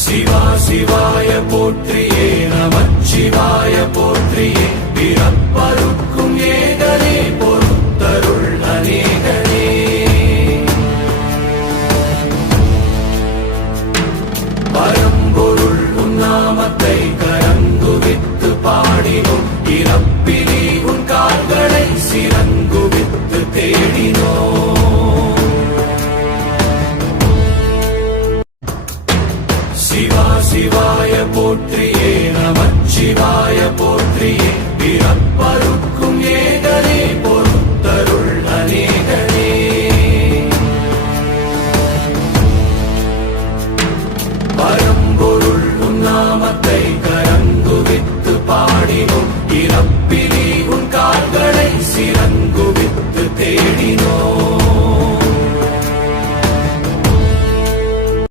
சிவா சிவாய போற்றியே நமச்சிவாய போற்றியே பிறப்பருக்கும் ஏகனே பொறுத்தருள் அநேகனே பரம்பொருள் உன்னாமத்தை கரங்குவித்து பாடினோம் இறப்பிலி உன் கால்களை சிறங்குவித்து தேடினோம் சிவா சிவாய போற்றியே நமச்சிவாய போற்றியே பிறப்பருக்கும் ஏகனே